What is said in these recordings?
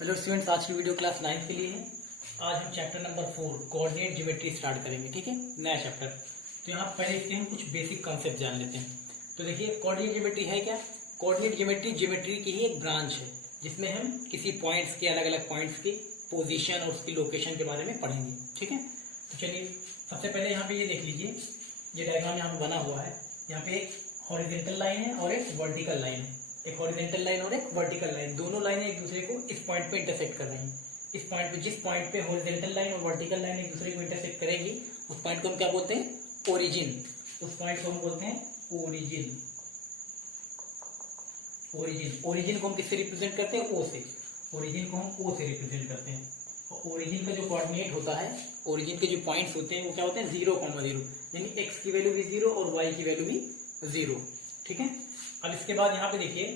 Hello students, आज की video class 9 के लिए है। आज हम chapter number 4 coordinate geometry start करेंगे। ठीक है, नया चैप्टर। तो यहाँ पहले इसके हम कुछ बेसिक कॉन्सेप्ट जान लेते हैं। तो देखिए, कोऑर्डिनेट ज्योमेट्री है क्या? कोऑर्डिनेट ज्योमेट्री की ही एक ब्रांच है जिसमें हम किसी पॉइंट्स के अलग अलग पॉइंट्स की पोजिशन और उसकी लोकेशन के बारे में पढ़ेंगे। ठीक है, तो चलिए सबसे पहले यहाँ पे ये देख लीजिए, ये डायग्राम यहाँ पे बना हुआ है। यहाँ पे एक हॉरिजॉन्टल लाइन है और एक वर्टिकल लाइन है। एक हॉरिजॉन्टल लाइन और एक वर्टिकल लाइन, दोनों लाइनें एक दूसरे को इस पॉइंट पे इंटरसेक्ट कर रही हैं। इस पॉइंट पे, जिस पॉइंट पे हॉरिजॉन्टल लाइन और वर्टिकल लाइन एक दूसरे को इंटरसेक्ट करेगी, उस पॉइंट को हम क्या बोलते हैं? ओरिजिन। उस पॉइंट को हम बोलते हैं ओरिजिन। ओरिजिन को हम किससे रिप्रेजेंट करते हैं? ओ से। ओरिजिन को हम ओ से रिप्रेजेंट करते हैं। और ओरिजिन का जो कोऑर्डिनेट होता है, ओरिजिन के जो पॉइंट्स होते हैं वो क्या होते हैं? 0,0, यानी एक्स की वैल्यू भी 0 और वाई की वैल्यू भी 0। ठीक है, अब इसके बाद यहाँ पे देखिए,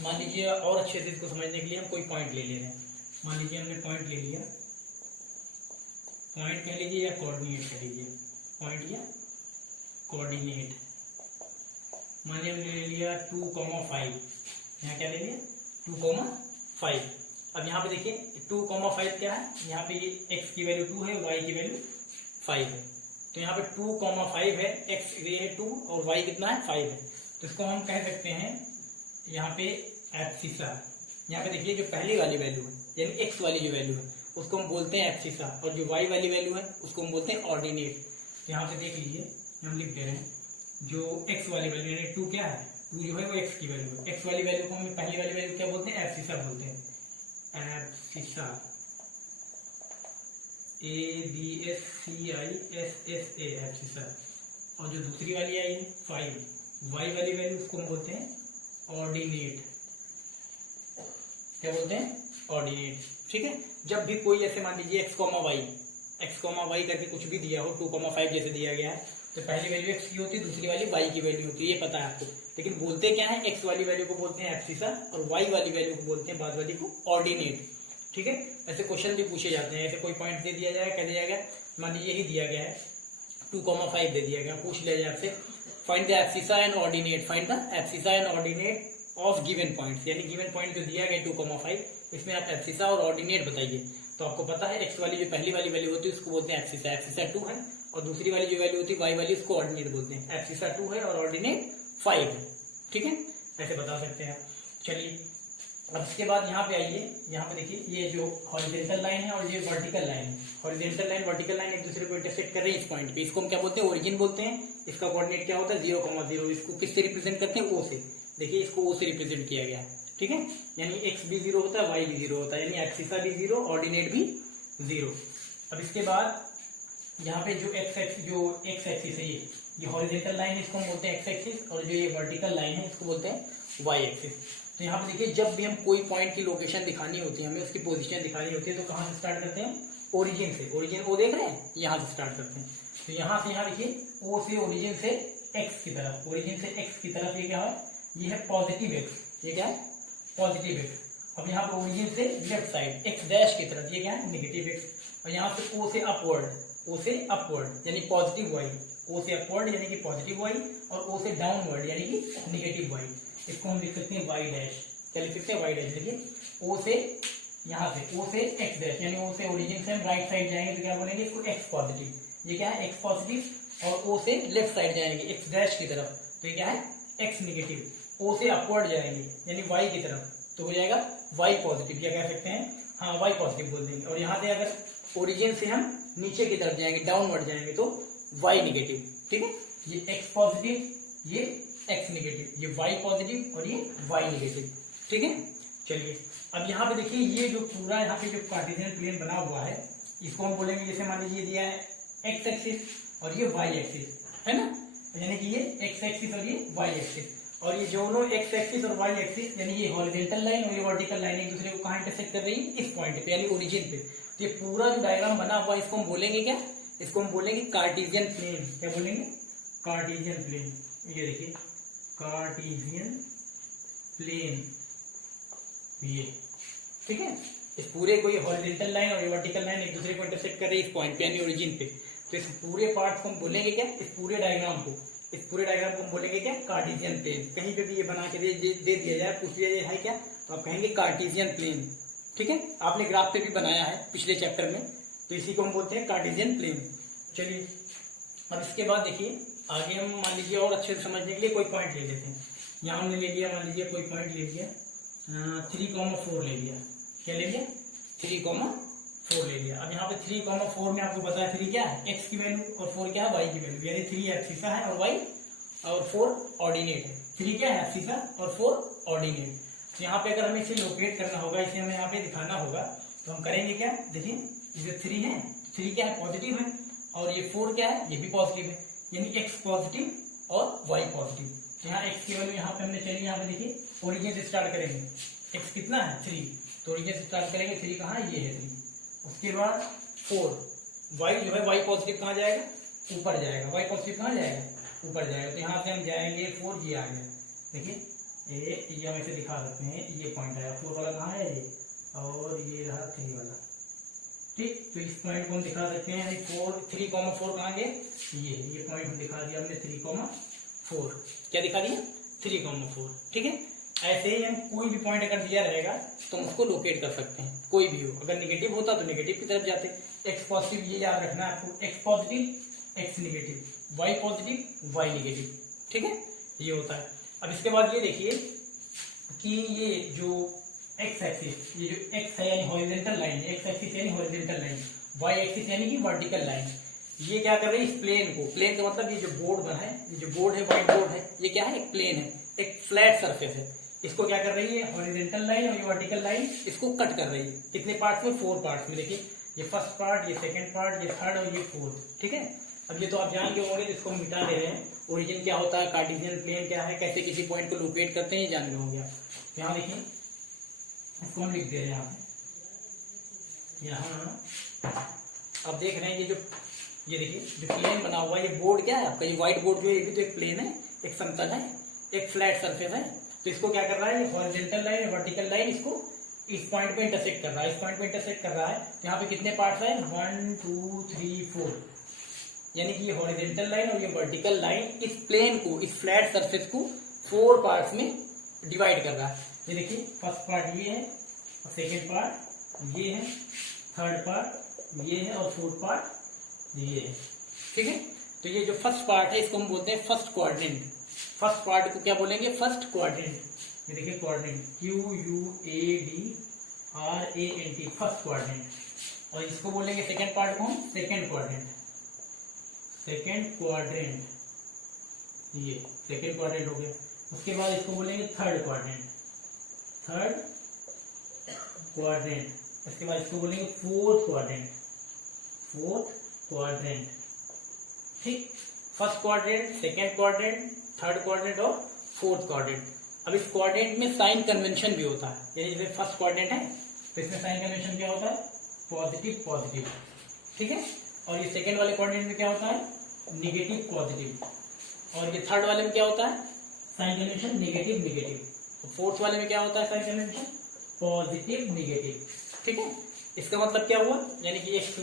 मान लीजिए और अच्छे से इसको समझने के लिए हम कोई पॉइंट ले ले रहे हैं। मान लीजिए हमने पॉइंट ले लिया, पॉइंट कह लीजिए या कोऑर्डिनेट कह लीजिए, पॉइंट या कोऑर्डिनेट। मान लीजिए हमने ले लिया 2,5। यहाँ क्या ले लिया? 2,5। अब यहाँ पे देखिए 2,5 क्या है? यहाँ पे ये x की वैल्यू 2 है, y की वैल्यू 5 है। तो यहाँ पे 2,5 है, x ये है 2 और y कितना है? 5 है। तो इसको हम कह सकते हैं यहाँ पे एब्सिसा। यहाँ पे देखिए, जो पहली वाली वैल्यू है यानी x वाली जो वैल्यू है उसको हम बोलते हैं एब्सिसा, और जो y वाली वैल्यू है उसको हम बोलते हैं ऑर्डिनेट। तो यहाँ पे देख लीजिए, हम लिख दे रहे हैं जो x वाली वैल्यू यानी 2 क्या है? 2 जो है वो x की वैल्यू है। x वाली वैल्यू को हम पहली वाली वैल्यू क्या बोलते हैं? एब्सिसा बोलते हैं। Abscissa, ABSCISSA, abscissa. और जो दूसरी वाली आई है 5, y वाली वैल्यू उसको हम बोलते हैं ऑर्डिनेट। क्या बोलते हैं? ऑर्डिनेट। ठीक है, जब भी कोई ऐसे मान लीजिए x, y करके कुछ भी दिया हो, 2,5 जैसे दिया गया है, तो पहली वैल्यू x की होती है, दूसरी वाली y की वैल्यू होती है, ये पता है आपको। लेकिन बोलते क्या है? x वाली वैल्यू को बोलते हैं एब्सिसा और y वाली वैल्यू को बोलते हैं, बाद वाली को, ऑर्डिनेट। ठीक है, ऐसे क्वेश्चन भी पूछे जाते हैं। ऐसे कोई पॉइंट दे दिया जाएगा, कह दिया जाएगा, मान लीजिए यही दिया गया है 2,5 दे दिया गया, पूछ लिया जाए आपसे find the abscissa and ordinate, find the abscissa and ordinate of given points, यानी गिवन पॉइंट जो दिया गया 2,5, इसमें आप एब्सिसा और ऑर्डिनेट बताइए। तो आपको पता है x वाली जो पहली वाली वैल्यू होती है उसको बोलते हैं एब्सिसा, एब्सिसा 2 है, और दूसरी वाली जो वैल्यू होती है y वाली, उसको ऑर्डिनेट बोलते हैं। एब्सिसा 2 है और ऑर्डिनेट 5 है। ठीक है, ऐसे बता सकते हैं। चलिए अब इसके बाद यहाँ पे आइए, यहाँ पे देखिए, ये जो हॉरिजॉन्टल लाइन है और ये वर्टिकल लाइन है, हॉरिजॉन्टल लाइन वर्टिकल लाइन एक दूसरे को इंटरसेक्ट कर रही है इस पॉइंट पे। इसको हम क्या बोलते हैं? ओरिजिन बोलते हैं। इसका कोऑर्डिनेट क्या होता है? 0,0। इसको किससे रिप्रेजेंट करते हैं? ओ से। देखिए, इसको ओ से रिप्रेजेंट किया गया है। ठीक है, यानी x भी 0 होता है, y भी 0 होता है, यानी एब्सिसा भी 0, ऑर्डिनेट भी 0। अब इसके बाद यहाँ पे जो x एक्सिस है, ये हॉरिजॉन्टल लाइन है, इसको हम बोलते हैं x एक्सिस, और जो ये वर्टिकल लाइन है इसको बोलते हैं y एक्सिस। तो यहाँ पे देखिए, जब भी हम कोई पॉइंट की लोकेशन दिखानी होती है, हमें उसकी पोजीशन दिखानी होती है, तो कहाँ से स्टार्ट करते हैं? ओरिजिन से। ओरिजिन ओ देख रहे हैं, यहाँ से स्टार्ट करते हैं। तो यहाँ से, यहाँ देखिए, ओ से, ओरिजिन से एक्स की तरफ, ओरिजिन से एक्स की तरफ, ये क्या है? ये है पॉजिटिव एक्स। ये क्या है? Positive x. अब यहाँ पे ओरिजिन से लेफ्ट साइड एक्स डैश की तरफ, ये क्या है? Negative x. और यहाँ से ओ से अपवर्ड, ओ से अपवर्ड यानी पॉजिटिव वाई, ओ से अपवर्ड यानी कि पॉजिटिव वाई, और ओ से डाउनवर्ड यानी कि नेगेटिव वाई। इसको हम लिख सकते हैं वाई डैश। क्या लिख सकते हैं? Y dash. देखिए, ओ से, यहाँ से ओ से एक्स डैश, यानी ओ से ओरिजिन से हम राइट साइड जाएंगे तो क्या बोलेंगे? इसको एक्स पॉजिटिव। ये क्या है? X positive. और ओ से लेफ्ट साइड जाएंगे एक्स डैश की तरफ, तो ये क्या है? X negative. ओ से अपवर्ड जाएंगे यानी वाई की तरफ, तो हो जाएगा वाई पॉजिटिव। क्या कह सकते हैं? हाँ, वाई पॉजिटिव बोल देंगे। और यहाँ से अगर ओरिजिन से हम नीचे की तरफ जाएंगे, डाउनवर्ड जाएंगे, तो वाई नेगेटिव। ठीक है, ये एक्स पॉजिटिव, ये एक्स नेगेटिव, ये वाई पॉजिटिव और ये वाई नेगेटिव। ठीक है, चलिए अब यहाँ पे देखिए, ये जो पूरा यहाँ पे जो कार्टेशियन प्लेन बना हुआ है, इसको हम बोलेंगे, जैसे मान लीजिए दिया है एक्स एक्सिस और ये वाई एक्सिस, है ना? यानी कि ये एक्स एक्सिस और ये वाई एक्सिस, और ये दोनों एक्स एक्सिस और वाई एक्सिस, यानी ये हॉरिजॉन्टल लाइन और ये वर्टिकल लाइन एक दूसरे को कहाँ इंटरसेक्ट कर रही है? इस पॉइंट पे, यानी ओरिजिन पे। तो ये पूरा जो डायग्राम बना हुआ है, इसको हम बोलेंगे क्या? इसको हम बोलेंगे कार्टेशियन प्लेन। क्या बोलेंगे? Cartesian plane. ये देखिए, कार्टेशियन प्लेन, ये। ठीक है, इस पूरे को, ये हॉरिजॉन्टल लाइन और ये वर्टिकल लाइन एक दूसरे को इंटरसेक्ट कर रही है इस पॉइंट पे, यानी ओरिजिन पे। तो इस पूरे पार्ट को हम बोलेंगे क्या? इस पूरे डायग्राम को हम बोलेंगे क्या? Cartesian plane. कहीं पे भी ये बना के दे दिया जाए, पूछ लिया जाए है क्या, तो आप कहेंगे कार्टेशियन प्लेन। ठीक है, आपने ग्राफ पे भी बनाया है पिछले चैप्टर में, तो इसी को हम बोलते हैं कार्टेशियन प्लेन। चलिए अब इसके बाद देखिए आगे हम मान लीजिए और अच्छे से समझने के लिए कोई पॉइंट ले लेते हैं। यहाँ हमने ले लिया, मान लीजिए कोई पॉइंट ले लिया 3,4 ले लिया। क्या ले लिया? 3,4 ले लिया। अब यहाँ पे 3,4 में आपको पता है 3 क्या है? एक्स की वैल्यू और 4 क्या है? वाई की वैल्यू। यानी 3 एक्सिस है और वाई और 4 ऑर्डिनेट है। 3 क्या है? एक्सिस और 4 ऑर्डिनेट। तो यहाँ पे अगर हमें इसे लोकेट करना होगा, इसे हमें यहाँ पे दिखाना होगा, तो हम करेंगे क्या? देखिए ये 3 है, 3 क्या है? पॉजिटिव है, और ये 4 क्या है? ये भी पॉजिटिव है, यानी एक्स पॉजिटिव और वाई पॉजिटिव। तो यहाँ एक्स की वैल्यू यहाँ पे हमने चलिए यहाँ पे देखिए ओरिजिन से स्टार्ट करेंगे। एक्स कितना है? 3, तो ओरिजिन से स्टार्ट करेंगे। 3 कहाँ है? ये है 3। उसके बाद 4, वाई जो है वाई पॉजिटिव कहाँ जाएगा? ऊपर जाएगा। वाई पॉजिटिव कहाँ जाएगा? ऊपर जाएगा। तो यहाँ से हम जाएंगे 4, ये आ गया। देखिए ये हम ऐसे दिखा सकते हैं, ये पॉइंट आया 4 वाला कहाँ है? ये, और ये रहा 3 वाला। ठीक, तो इस पॉइंट को हम दिखा सकते हैं 3,4 कहाँ गए? ये पॉइंट हम दिखा दिया हमने 3,4। क्या दिखा दिया? 3,4। ठीक है, ऐसे ही हम कोई भी पॉइंट अगर दिया रहेगा तो हम उसको लोकेट कर सकते हैं, कोई भी हो। अगर नेगेटिव होता तो नेगेटिव की तरफ जाते। एक्स पॉजिटिव ये याद रखना है आपको, X positive x negative, Y positive Y negative. ठीक है, ये होता है। अब इसके बाद ये देखिए कि ये जो एक्स एक्सिस, ये जो एक्स है यानी हॉरिजॉन्टल लाइन, एक्स एक्सिस यानी हॉरिजॉन्टल लाइन, वाई एक्सिस यानी कि वर्टिकल लाइन, ये क्या कर रही है? इस प्लेन को, प्लेन का मतलब ये जो बोर्ड बना है, ये जो बोर्ड है व्हाइट बोर्ड है, ये क्या है? एक प्लेन है, एक फ्लैट सरफेस है। इसको क्या कर रही है? हॉरिजॉन्टल लाइन और ये वर्टिकल लाइन इसको कट कर रही है। कितने पार्ट्स में? 4 पार्ट्स में। देखिए ये फर्स्ट पार्ट, ये सेकंड पार्ट, ये थर्ड और ये फोर्थ। ठीक है, अब ये तो आप जान गए होंगे, तो इसको हम मिटा दे रहे हैं। ओरिजिन क्या होता है, कार्टेशियन प्लेन क्या है, कैसे किसी पॉइंट को लोकेट करते हैं, ये जान गए होंगे आप। यहाँ देखिए इसको हम लिख दे रहे हैं यहाँ पे। यहाँ आप देख रहे हैं ये देखिए जो प्लेन बना हुआ है, ये बोर्ड क्या है आपका? ये व्हाइट बोर्ड जो है, ये भी तो एक प्लेन है, एक समतल है, एक फ्लैट सरफेस है। तो इसको क्या कर रहा है? ये हॉरिजॉन्टल लाइन, वर्टिकल लाइन इसको इस पॉइंट पे इंटरसेक्ट कर रहा है, इस पॉइंट पे इंटरसेक्ट कर रहा है। तो यहाँ पे कितने पार्ट्स हैं? 1 2 3 4, यानी कि ये हॉरिजॉन्टल लाइन और ये वर्टिकल लाइन इस प्लेन को, इस फ्लैट सरफेस को 4 पार्ट्स में डिवाइड कर रहा है। ये देखिए फर्स्ट पार्ट ये है, सेकेंड पार्ट ये है, थर्ड पार्ट ये है और फोर्थ पार्ट ये है। ठीक है, तो ये जो फर्स्ट पार्ट है इसको हम बोलते हैं फर्स्ट क्वाड्रेंट। फर्स्ट पार्ट को क्या बोलेंगे? First quadrant. ये देखिए क्वाड्रेंट, QUADRANT, फर्स्ट क्वाड्रेंट। और इसको बोलेंगे सेकेंड पार्ट को हम सेकेंड क्वाड्रेंट। सेकेंड क्वाड्रेंट, ये सेकेंड क्वाड्रेंट हो गया। उसके बाद इसको बोलेंगे थर्ड क्वाड्रेंट, थर्ड क्वाड्रेंट। इसके बाद इसको बोलेंगे फोर्थ क्वाड्रेंट, फोर्थ क्वाड्रेंट। ठीक, first quadrant, second quadrant, third quadrant और फोर्थ क्वाड्रेंट। अब इस क्वाड्रेंट में साइन कन्वेंशन भी होता है, यानी जैसे फर्स्ट क्वाड्रेंट है तो इसमें साइन कन्वेंशन क्या होता है? Positive positive. ठीक है, और ये सेकेंड वाले क्वाड्रेंट में क्या होता है? Negative positive. और ये थर्ड वाले में क्या होता है? Sign convention negative negative. तो फोर्थ वाले में क्या होता है? Sign convention positive negative. ठीक है, इसका मतलब क्या हुआ? यानी कि एक्स की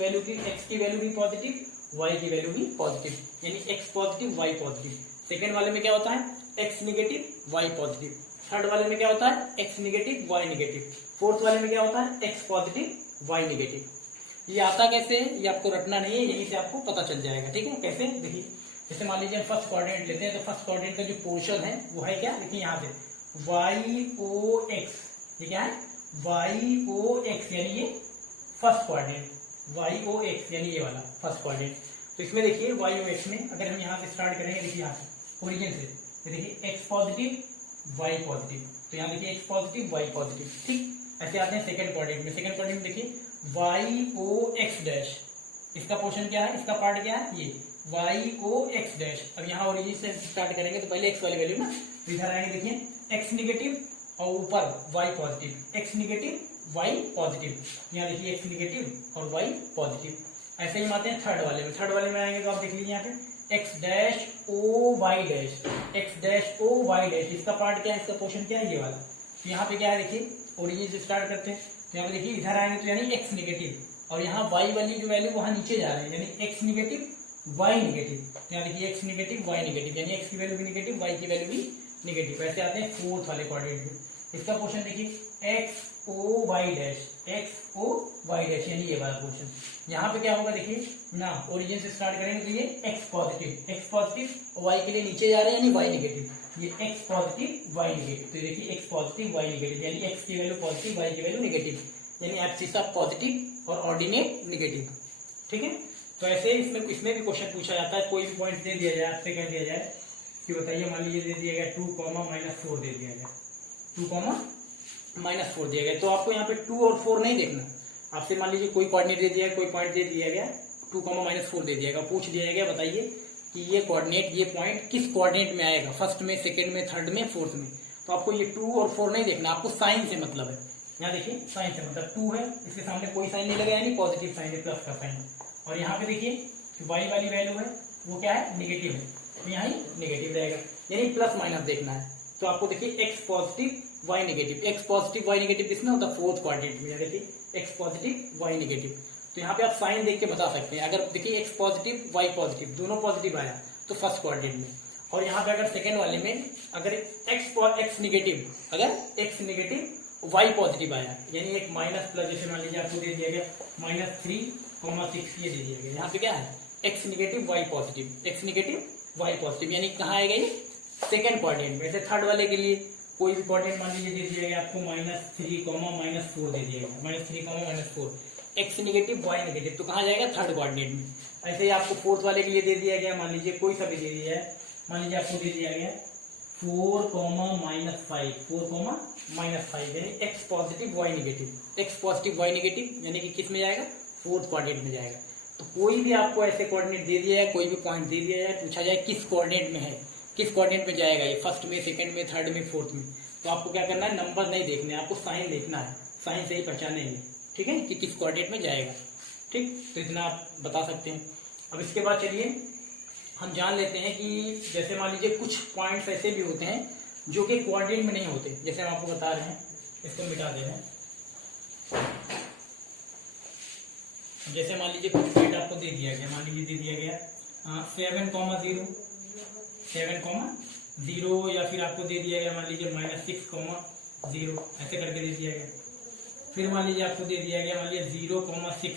वैल्यू भी पॉजिटिव, वाई की वैल्यू भी पॉजिटिव, यानी x positive y positive. Second वाले में क्या होता है? X negative Y positive. Third वाले में क्या होता है? X negative y negative. Fourth वाले में क्या होता है? X positive Y negative. ये आता कैसे है ये आपको रटना नहीं है, यहीं से आपको पता चल जाएगा। ठीक है, कैसे? देखिए जैसे मान लीजिए हम फर्स्ट क्वाड्रेंट लेते हैं, तो फर्स्ट क्वाड्रेंट का जो पोर्शन है वो है क्या? देखिए यहाँ से YOX, ये क्या है? YOX, यानी ये फर्स्ट क्वाड्रेंट, YOX यानी ये वाला फर्स्ट क्वाड्रेंट। तो इसमें देखिए YOX में अगर हम यहाँ से स्टार्ट करेंगे, देखिए यहाँ से ओरिजिन से, तो देखिए एक्स पॉजिटिव वाई पॉजिटिव, तो यहाँ देखिए एक्स पॉजिटिव वाई पॉजिटिव। ठीक, ऐसे आते हैं सेकंड क्वाड्रेंट में। सेकंड क्वाड्रेंट में देखिए YOX डैश, इसका पोर्शन क्या है? इसका पार्ट क्या है? ये YOX डैश। अब यहाँ ओरिजिन से स्टार्ट करेंगे तो पहले एक्स वाली वैल्यू ना, इधर आएंगे, देखिए एक्स नेगेटिव और ऊपर y positive, x negative Y positive. यहाँ देखिए एक्स नेगेटिव और वाई पॉजिटिव। ऐसे ही आते हैं थर्ड वाले में। थर्ड वाले में आएंगे तो आप देख लीजिए यहाँ पे x dash O y dash, x dash O y dash. इसका पार्ट क्या है? इसका पोर्शन क्या है? ये वाला। तो यहाँ पे क्या है? देखिए ओरिजिन से स्टार्ट करते हैं, तो यहाँ पे देखिए इधर आएंगे तो यानी एक्स नेगेटिव, और यहाँ वाई वाली जो वैल्यू वहां नीचे जा रही है, यानी एक्स नेगेटिव वाई नेगेटिव। यहाँ देखिए एक्स नेगेटिव वाई नेगेटिव, यानी एक्स की वैल्यू भी नेगेटिव, वाई की वैल्यू भी नेगेटिव। ऐसे आते हैं फोर्थ वाले क्वाड्रेंट में। इसका क्वेश्चन देखिए x O y dash, x O y dash, यानी ये वाला क्वेश्चन। यहाँ पे क्या होगा देखिए ना, ओरिजिन से स्टार्ट करेंगे तो ये x positive, x positive, y के लिए नीचे जा रहे हैं यानी वाई नेगेटिव, ये एक्स पॉजिटिव वाई नेगेटिव। तो देखिए एक्स पॉजिटिव वाई नेगेटिव, यानी एक्स की वैल्यू पॉजिटिव, वाई की वैल्यू नेगेटिव, यानी एब्सिसा पॉजिटिव और ऑर्डिनेट नेगेटिव। ठीक है, तो ऐसे इसमें भी क्वेश्चन पूछा जाता है, कोई भी पॉइंट दे दिया जाए, आपसे कह दिया जाए कि बताइए, मान लीजिए दे दिया गया 2, -4 दे दिया गया, 2, -4 दिया गया, तो आपको यहाँ पे 2 और 4 नहीं देखना। आपसे मान लीजिए कोई कोऑर्डिनेट दे दिया, कोई पॉइंट दे दिया गया 2, -4 दे दिया गया, पूछ दिया गया बताइए कि ये कोऑर्डिनेट, ये पॉइंट किस कोऑर्डिनेट में आएगा, फर्स्ट में, सेकंड में, थर्ड में, फोर्थ में। तो आपको ये 2 और 4 नहीं देखना, आपको साइन से मतलब है। यहाँ देखिए साइन से मतलब 2 है, इसके सामने कोई साइन नहीं लगा, यानी पॉजिटिव साइन है, प्लस का साइन। और यहाँ पे देखिए वाई वाली वैल्यू है वो क्या है, नेगेटिव है, तो यहाँ ही नेगेटिव रहेगा, यानी प्लस माइनस देखना है। तो आपको देखिए x positive Y negative, x positive Y negative किसमें होता है, फोर्थ क्वाड्रेंट में। देखिए एक्स पॉजिटिव वाई नेगेटिव, तो यहाँ पे आप साइन देख के बता सकते हैं। अगर देखिए एक्स पॉजिटिव वाई पॉजिटिव दोनों पॉजिटिव आया तो फर्स्ट क्वाड्रेंट में, और यहाँ पे अगर सेकेंड वाले में अगर एक्स नेगेटिव, अगर एक्स नेगेटिव वाई पॉजिटिव आया, यानी एक माइनस प्लस, जैसे मान लीजिए आपको दे दिया गया -3,6 ये दे दिया गया। यहाँ पे क्या है, x negative Y positive, x negative Y positive, यानी कहाँ आएगा ये, सेकेंड क्वाड्रेंट में। जैसे थर्ड वाले के लिए कोई भी क्वाड्रेंट मान लीजिए दे दिया गया आपको -3, -4 दे दिया गया, -3, -4, एक्स नेगेटिव वाई नेगेटिव, तो कहाँ जाएगा, थर्ड क्वाड्रेंट में। ऐसे ही आपको फोर्थ वाले के लिए दे दिया गया, मान लीजिए कोई सा भी दे दिया है, मान लीजिए आपको दे दिया गया 4, -5, 4, -5, यानी x positive Y negative, x positive Y negative, यानी कि किस में जाएगा, फोर्थ क्वाड्रेंट में जाएगा। तो कोई भी आपको ऐसे कोऑर्डिनेट दे दिया है, कोई भी पॉइंट दे दिया है, पूछा जाए किस कोऑर्डिनेट में है, किस कोऑर्डिनेट में जाएगा ये, फर्स्ट में, सेकंड में, थर्ड में, फोर्थ में, तो आपको क्या करना है, नंबर नहीं देखने, आपको साइन देखना है, साइन से ही पहचानेंगे। ठीक है, कि किस कोऑर्डिनेट में जाएगा। ठीक, तो इतना आप बता सकते हैं। अब इसके बाद चलिए हम जान लेते हैं कि जैसे मान लीजिए कुछ पॉइंट्स ऐसे भी होते हैं जो कि कोऑर्डिनेट में नहीं होते, जैसे हम आपको बता रहे हैं, इसको मिटा दे रहे हैं। जैसे मान लीजिए कुछ पॉइंट आपको दे दिया गया, मान लीजिए दे दिया गया 7,0, 7,0, या फिर आपको दे दिया गया मान लीजिए -6,0, ऐसे करके दे दिया गया। फिर मान लीजिए आपको दे दिया गया मान लीजिए 0,6,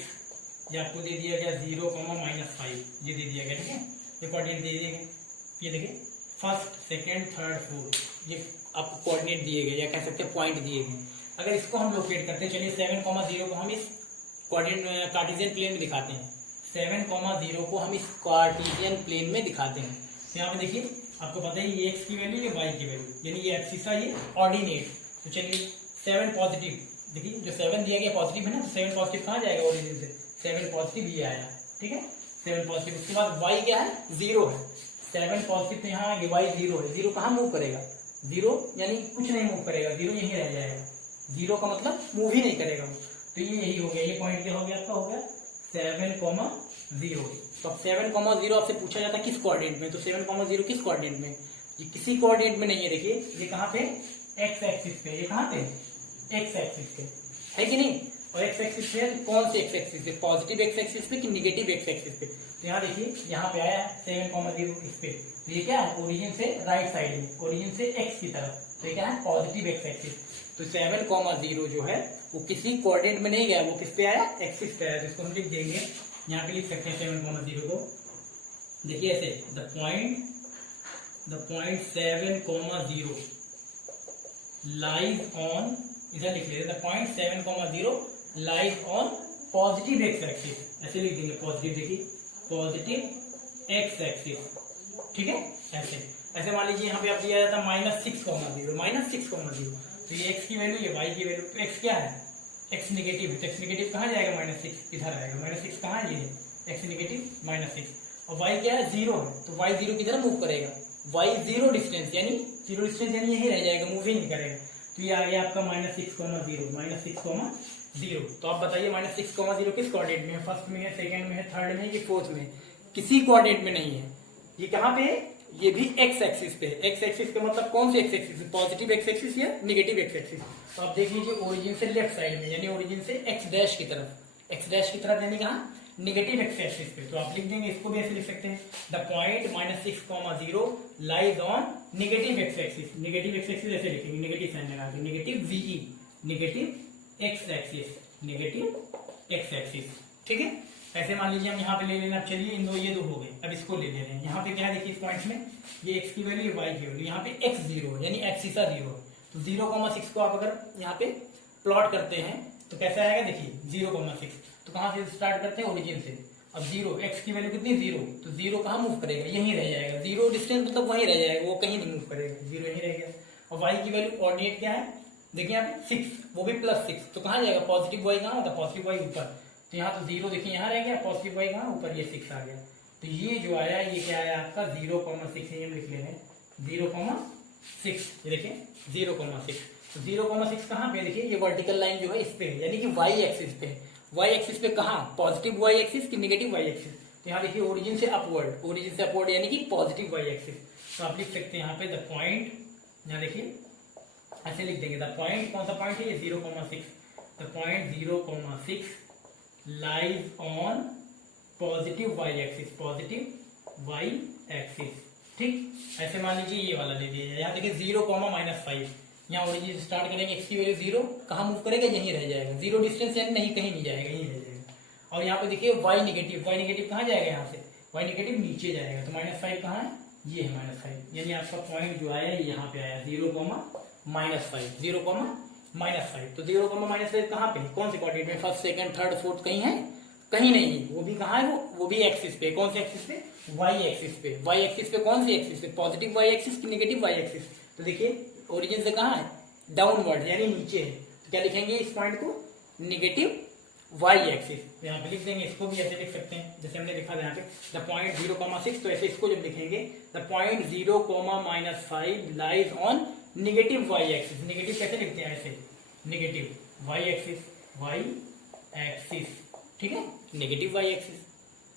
या आपको दे दिया गया 0,-5, ये दे दिया गया। ठीक है, ये कोऑर्डिनेट दे दिए गए, ये देखिए फर्स्ट, सेकंड, थर्ड, फोर्थ, ये आपको कोऑर्डिनेट दिए गए, या कह सकते हैं पॉइंट दिए गए। अगर इसको हम लोकेट करते हैं, चलिए 7,0 को हम इस कोऑर्डिनेट कार्टेशियन प्लेन में दिखाते हैं, 7,0 को हम इस कार्टेशियन प्लेन में दिखाते हैं। तो यहाँ पे देखिए आपको पता है ये एक्स की वैल्यू, ये वाई की वैल्यू, यानी ये एब्सिसा, ये ऑर्डिनेट। तो चलिए 7 पॉजिटिव, देखिए जो 7 दिया गया पॉजिटिव है ना, तो 7 पॉजिटिव कहाँ जाएगा, ओरिजिन से 7 पॉजिटिव ये आया। ठीक है, 7 पॉजिटिव, उसके बाद वाई क्या है, 0 है, 7 पॉजिटिव, तो यहाँ आगे वाई 0 है, 0 कहाँ मूव करेगा, 0 यानी कुछ नहीं मूव करेगा, 0 यहीं रह जाएगा, 0 का मतलब मूव ही नहीं करेगा वो। तो ये यही हो गया, ये पॉइंट क्या हो गया आपका, हो गया 7,0। तो अब 7,0 आपसे पूछा जाता है किस कोऑर्डिनेट में, तो 7,0 किस कोऑर्डिनेट में, ये किसी कोऑर्डिनेट में नहीं है। देखिए ये कहाँ पे, एक्स एक्सिस पे, ये कहाँ पे, एक्स एक्सिस पे है कि नहीं, और एक्स एक्सिस पे कौन से एक्स एक्सिस पे, पॉजिटिव एक्स एक्सिस पे कि निगेटिव एक्स एक्सिस पे। तो यहाँ देखिए यहाँ पे आया है 7,0 इस पे, तो ये क्या है, ओरिजिन से राइट साइड में, ओरिजिन से एक्स की तरफ, तो ये क्या है, पॉजिटिव एक्स एक्सिस। तो 7,0 जो है वो किसी कोऑर्डिनेट में नहीं गया, वो किस पे आया, एक्सिस पे आया। जिसको हम लिख देंगे, यहाँ पे लिख सकते हैं 7,0 को, देखिए ऐसे, द पॉइंट 7,0 लाइज ऑन, इधर लिख लेते, the point 7,0 lies on positive X axis, ऐसे लिख देंगे पॉजिटिव, देखिए पॉजिटिव एक्स एक्सिस। ठीक है, ऐसे मान लीजिए यहाँ पे आप दिया जाता -6,0, तो ये एक्स की वैल्यू, ये वाई की वैल्यू, तो एक्स क्या है, एक्स नेगेटिव है, तो एक्स नेगेटिव कहाँ जाएगा, -6 इधर आएगा, -6 कहाँ है, ये एक्स नेगेटिव -6, और वाई क्या है, 0 है, तो वाई 0 की तरफ मूव करेगा, वाई 0 डिस्टेंस, यानी 0 डिस्टेंस यानी यही रह जाएगा, मूव ही नहीं करेगा। तो ये आ गया आपका -6,0, तो आप बताइए -6,0 किस कोऑर्डिनेट में है, फर्स्ट में है, सेकंड में है, थर्ड में है, कि फोर्थ में, किसी कोऑर्डिनेट में नहीं है। ये कहाँ पे है, ये भी एक्स एक्सिस पे, एक्स एक्सिस पे मतलब कौन सी X axis, positive X axis या निगेटिव एक्स एक्सिस। तो आप देख लीजिए ओरिजिन से लेफ्ट साइड में, यानी ओरिजिन से एक्स डैश की तरफ, एक्स डैश की तरफ यानी कहाँ, निगेटिव एक्स एक्सिस पे। तो आप लिख देंगे, इसको भी ऐसे लिख सकते हैं, the point -6,0 lies on negative x axis. Negative x axis ऐसे लिखेंगे, नेगेटिव साइन लगा के, negative VE, negative x axis, negative x axis. ठीक है, ऐसे मान लीजिए हम यहाँ पे ले लेना। अब चलिए इन दो, ये दो हो गए, अब इसको ले ले रहे हैं। यहाँ पे क्या है देखिए इस पॉइंट में, ये एक्स की वैल्यू, ये वाई की वैल्यू, यहाँ पे एक्स जीरो यानी एक्सिसा जीरो। तो 0,6 को आप अगर यहाँ पे प्लॉट करते हैं तो कैसा आएगा देखिए 0,6। तो कहाँ से स्टार्ट करते हैं, ओरिजिन से। अब जीरो, एक्स की वैल्यू कितनी, जीरो, तो जीरो कहाँ मूव करेगा, यहीं रह जाएगा। जीरो डिस्टेंस मतलब वहीं रह जाएगा, वो कहीं नहीं मूव करेगा, जीरो यहीं रहेगा। और वाई की वैल्यू कोऑर्डिनेट क्या है देखिए यहाँ पे 6, वो भी +6, तो कहाँ जाएगा, पॉजिटिव वाई कहाँ होता, पॉजिटिव वाई ऊपर। तो यहाँ तो जीरो देखिए यहाँ रह गया, पॉजिटिव वाई कहाँ ऊपर, ये 6 आ गया। तो ये जो आया ये क्या आया आपका 0,6, ये लिख ले रहे हैं 0,6, ये देखिए 0,6। तो 0,6 कहाँ पे देखिए, ये वर्टिकल लाइन जो है इस पे, यानी कि वाई एक्सिस पे। वाई एक्सिस पे कहाँ, पॉजिटिव वाई एक्सिस की नेगेटिव वाई एक्सिस। तो यहाँ देखिए ओरिजिन से अपवर्ड, ओरिजिन से अपवर्ड यानी कि पॉजिटिव वाई एक्सिस। तो आप लिख सकते हैं यहाँ पे द पॉइंट, यहाँ देखिए ऐसे लिख देंगे, द पॉइंट, कौन सा पॉइंट है ये 0,6, the point 0,6 lies on positive y axis, positive y axis. ठीक, ऐसे मान लीजिए ये वाला ले लीजिए, यहाँ देखिए 0,-5, यहाँ ओरिजिन स्टार्ट करेंगे, एक्स की वैल्यू 0, कहाँ मूव करेगा, यहीं रह जाएगा। जीरो डिस्टेंस यानी नहीं, कहीं नहीं जाएगा, यहीं रह जाएगा। और यहाँ पे देखिए वाई नेगेटिव, वाई नेगेटिव कहाँ जाएगा, यहाँ से वाई नेगेटिव नीचे जाएगा। तो -5 कहाँ है, ये है -5, यानी आपका पॉइंट जो आया यहाँ पे आया 0,-5, 0,-5। तो 0,-5 कहाँ पे, कौन से कोऑर्डिनेट में, फर्स्ट, सेकंड, थर्ड, फोर्थ, कहीं है, कहीं नहीं। वो भी कहाँ है, वो भी एक्सिस पे, कौन से एक्सिस पे, वाई एक्सिस पे। वाई एक्सिस पे कौन सी एक्सिस पे, पॉजिटिव वाई एक्सिस की नेगेटिव वाई एक्सिस। तो देखिए ओरिजिन से कहाँ है, डाउनवर्ड यानी नीचे है। तो क्या लिखेंगे इस पॉइंट को, नेगेटिव वाई एक्सिस। तो यहाँ पे लिख देंगे, इसको भी ऐसे लिख सकते हैं जैसे हमने लिखा था यहाँ पे द पॉइंट 0,6। तो ऐसे इसको जब लिखेंगे the point 0,-5 lies on negative y axis. Negative कैसे लिखते हैं, ऐसे negative y axis, y axis. ठीक है, नेगेटिव वाई एक्सिस।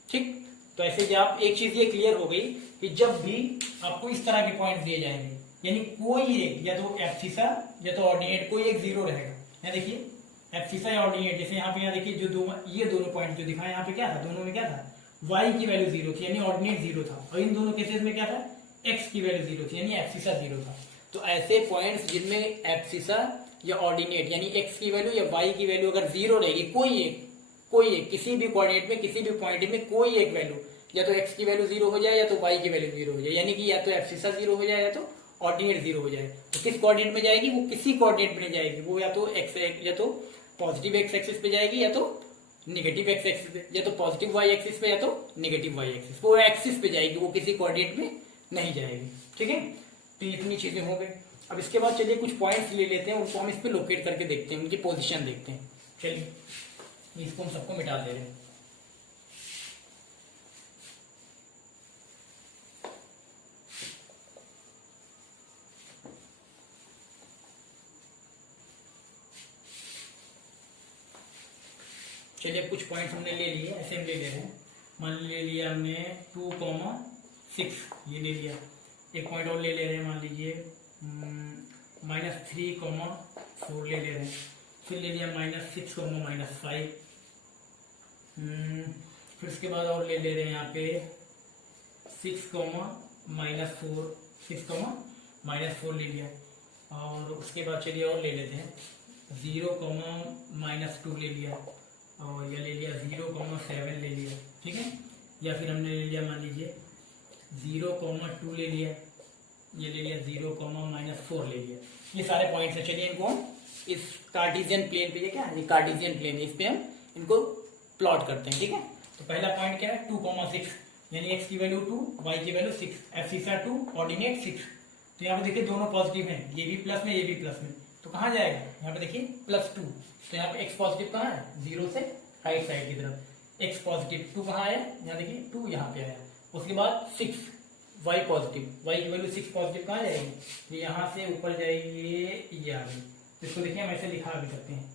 ठीक, तो ऐसे जब आप, एक चीज ये क्लियर हो गई कि जब भी आपको इस तरह के पॉइंट दिए जाएंगे, यानी कोई एक, या तो एब्सिसा या तो ऑर्डिनेट, कोई एक जीरो रहेगा। यहाँ देखिए एब्सिसा या ऑर्डिनेट, जैसे यहाँ पे, यहाँ देखिए जो ये दोनों पॉइंट जो दिखाए यहाँ पे क्या था, दोनों में क्या था, वाई की वैल्यू 0 थी यानी ऑर्डिनेट 0 था। और इन दोनों केसेस में क्या था, एक्स की वैल्यू 0 थी यानी एब्सिसा 0 था। तो ऐसे पॉइंट्स जिनमें एब्सिसा या ऑर्डिनेट यानी एक्स की वैल्यू या वाई की वैल्यू अगर 0 रहेगी, कोई एक किसी भी कोऑर्डिनेट में, किसी भी पॉइंट में कोई एक वैल्यू, या तो एक्स की वैल्यू 0 हो जाए या तो वाई की वैल्यू 0 हो जाए, यानी कि या तो एब्सिसा 0 हो जाए या तो ऑर्डिनेट 0 हो जाए। तो किस कोऑर्डिनेट में जाएगी, वो किसी कोऑर्डिनेट में नहीं जाएगी, वो या तो एक्स, या तो पॉजिटिव एक्स एक्सिस पे जाएगी या तो नेगेटिव एक्स एक्सिस पे, या तो पॉजिटिव वाई एक्सिस पे या तो नेगेटिव वाई एक्सिस, वो एक्सिस पे जाएगी, वो किसी कोऑर्डिनेट में नहीं जाएगी। ठीक है, तो इतनी चीजें हो गई। अब इसके बाद चलिए कुछ पॉइंट्स ले लेते हैं, उनको हम इस पे लोकेट करके देखते हैं, उनकी पोजीशन देखते हैं। चलिए इसको हम सबको मिटा दे रहे हैं। चलिए कुछ पॉइंट्स हमने ले लिए, ऐसे हम ले ले रहे हैं। मान ले लिया हमने 2,6, ये ले लिया। एक पॉइंट और ले ले रहे हैं, मान लीजिए -3,4 ले ले रहे हैं। फिर ले लिया -6,-5। फिर उसके बाद और ले ले रहे हैं यहाँ पे 6,-4, 6,-4 ले लिया। और उसके बाद चलिए और ले लेते हैं 0,-2 ले लिया, और ये ले लिया 0,7 ले लिया। ठीक है, या फिर हमने ले लिया मान लीजिए 0,2 ले लिया, ये ले लिया 0,-4 ले लिया। ये सारे पॉइंट्स हैं। चलिए इनको हम इस कार्टेशियन प्लेन पे, ये क्या है, ये कार्टेशियन प्लेन है, इस पे हम इनको प्लॉट करते हैं। ठीक है, तो पहला पॉइंट क्या है 2,6, यानी एक्स की वैल्यू 2, वाई की वैल्यू 6, एब्सिसा 2, ऑर्डिनेट 6। तो यहाँ पे देखिए दोनों पॉजिटिव हैं, ये भी प्लस में, ये भी प्लस में, तो कहाँ जाएगा, यहाँ पे देखिए +2। तो यहाँ पे एक्स पॉजिटिव कहाँ है, 0 से राइट साइड की तरफ, एक्स पॉजिटिव 2 कहाँ आया, यहाँ देखिए 2 यहाँ पे आया। उसके बाद 6 वाई पॉजिटिव, वाई की वैल्यू 6 पॉजिटिव कहाँ जाएगी, यहाँ से ऊपर जाएगी, ये आ गई। इसको देखिए हम ऐसे लिखा भी सकते हैं,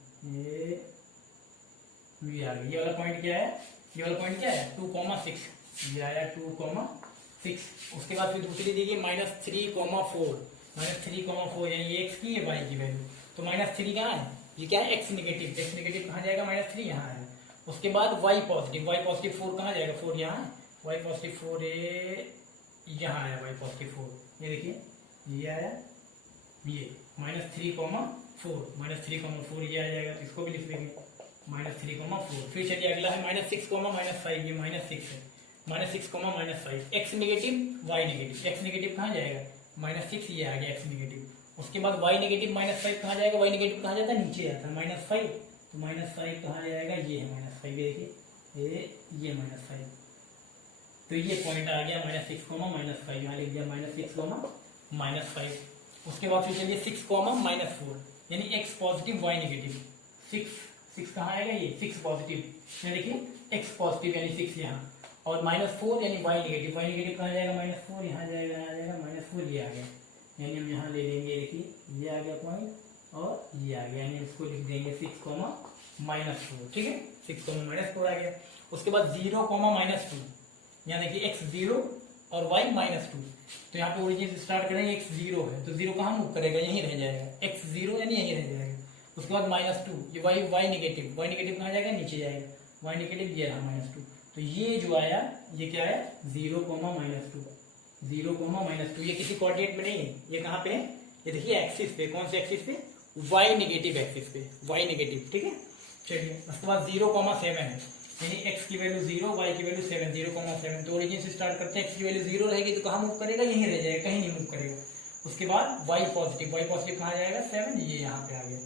ये आ गई। ये वाला पॉइंट क्या है, ये वाला पॉइंट क्या है 2,6, ये आया 2,6। उसके बाद फिर दूसरी देखिए -3,4, -3,4 यानी एक्स की, ये वाई की वैल्यू। तो -3 कहाँ है, ये क्या है एक्स नेगेटिव, एक्स नेगेटिव कहाँ जाएगा, -3 यहाँ है। उसके बाद वाई पॉजिटिव, वाई पॉजिटिव 4 कहाँ जाएगा, 4 यहाँ है, वाई पॉजिटिव 4 यहाँ आया, वाई पॉजिटिव 4। ये देखिए ये आया, ये -3,4, -3,4 ये आ जाएगा, तो इसको भी लिख देंगे -3,4। फिर चलिए अगला है -6,-5, ये -6 है, -6,-5, x negative y negative, x negative कहाँ जाएगा, -6 ये आ गया x नेगेटिव। उसके बाद y नेगेटिव -5 कहाँ जाएगा, y नेगेटिव कहाँ जाता है, नीचे आता है -5, तो -5 कहाँ जाएगा, ये है -5, देखिए ये -5, तो ये पॉइंट आ गया -6,-5, यहाँ लिख दिया -6,-5। उसके बाद फिर चलिए 6,-4, यानी x पॉजिटिव y नेगेटिव, 6 कहाँ आएगा, ये 6 पॉजिटिव, यहाँ देखिए x पॉजिटिव यानी 6 यहाँ, और -4 यानी y नेगेटिव, y नेगेटिव कहाँ जाएगा, -4 यहाँ जाएगा, -4 ये आ गया, यानी हम यहाँ ले लेंगे, देखिए ये आ गया पॉइंट और ये आ गया, यानी इसको लिख देंगे 6,-4, ठीक है, 6,-4 आ गया। उसके बाद 0,-2, यहाँ देखिए x 0 और y -2, तो यहाँ पे ओरिजिन स्टार्ट करेंगे, x 0 है तो 0 कहाँ मूव करेगा, यहीं रह जाएगा, x 0 यानी यहीं रह जाएगा। उसके बाद -2, ये y नेगेटिव, y नेगेटिव कहाँ जाएगा, नीचे जाएगा, y नेगेटिव ये रहा -2, तो ये जो आया ये क्या है 0,-2, 0,-2, ये किसी कोऑर्डिनेट में नहीं है, ये कहाँ पे है, ये देखिए एक्सिस पे, कौन से एक्सिस पे, y नेगेटिव एक्सिस पे, y नेगेटिव, ठीक है। चलिए उसके बाद 0,7 है, यानी x की वैल्यू 0, y की वैल्यू 7, 0,7, तो ओरिजिन से स्टार्ट करते हैं, x की वैल्यू 0 रहेगी तो कहाँ मूव करेगा, यहीं रह जाएगा, कहीं नहीं मूव करेगा। उसके बाद y पॉजिटिव कहाँ जाएगा, 7, ये यहाँ पे आ गया,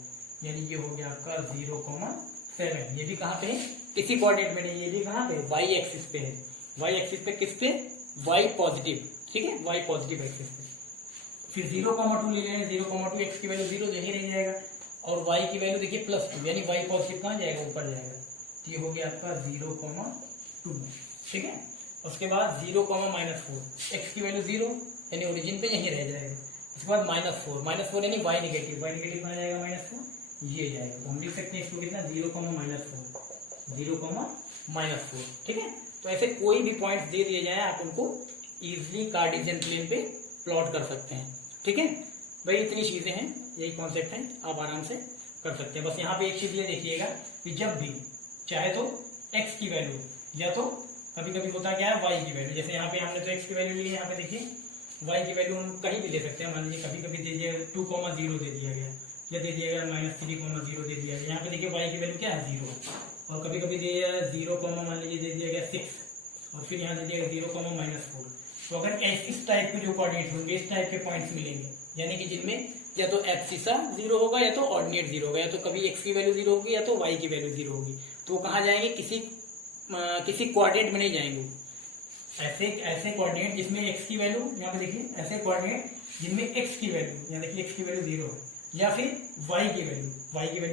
यानी ये हो गया आपका 0,7, ये भी कहाँ पे है, किसी कोऑर्डिनेट में नहीं, ये भी कहाँ पे, y एक्सिस पे है, y एक्सिस पे किस पे, y पॉजिटिव, ठीक है, y पॉजिटिव एक्सिस पे। फिर 0,2 ले लेंगे, 0,2, x की वैल्यू 0 यहीं रह जाएगा, और y की वैल्यू देखिए +2, यानी y पॉजिटिव कहाँ जाएगा, ऊपर जाएगा, तो ये हो गया आपका 0,2, ठीक है। उसके बाद 0,-4, x की वैल्यू 0 यानी ओरिजिन पे यहीं रह जाएगा। उसके बाद -4 यानी y नेगेटिव कहाँ जाएगा, -4 ये जाएगा, तो हम लिख सकते हैं इसको कितना 0,-4, ठीक है। तो ऐसे कोई भी पॉइंट दे दिए जाए आप उनको इजिली कार्टेशियन प्लेन पे प्लॉट कर सकते हैं, ठीक है भाई। इतनी चीजें हैं, यही कॉन्सेप्ट है, आप आराम से कर सकते हैं। बस यहाँ पे एक चीज ये देखिएगा कि जब भी चाहे तो x की वैल्यू या तो कभी कभी होता क्या है y की वैल्यू, जैसे यहाँ पे हमने तो x की वैल्यू ली है, यहाँ पे देखिए y की वैल्यू हम कहीं भी ले सकते हैं, मान लीजिए कभी कभी दे दिया 2,0 दे दिया गया, या दे दिया गया -3,0 दे दिया गया, यहाँ पे देखिए y की वैल्यू क्या है 0, और कभी कभी दे दिया 0, मान लीजिए दे दिया गया 6, और फिर यहाँ दे दिया 0,-4। तो अगर इस टाइप के जो कोऑर्डिनेट होंगे, इस टाइप के पॉइंट्स मिलेंगे, यानी कि जिनमें या तो एब्सिसा 0 होगा या तो ऑर्डिनेट 0 होगा, या तो कभी x की वैल्यू 0 होगी या तो y की वैल्यू 0 होगी, तो वो कहाँ जाएंगे, किसी कोऑर्डिनेट में नहीं जाएंगे। ऐसे कोऑर्डिनेट जिसमें x की वैल्यू, यहाँ पे देखिए ऐसे कोऑर्डिनेट जिनमें x की वैल्यू, यहाँ देखिए x की वैल्यू 0 है, या फिर y की वैल्यू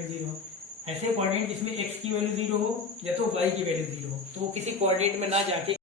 0 हो, ऐसे कोऑर्डिनेट जिसमें x की वैल्यू 0 हो या तो y की वैल्यू 0 हो, तो वो किसी कोऑर्डिनेट में ना जाके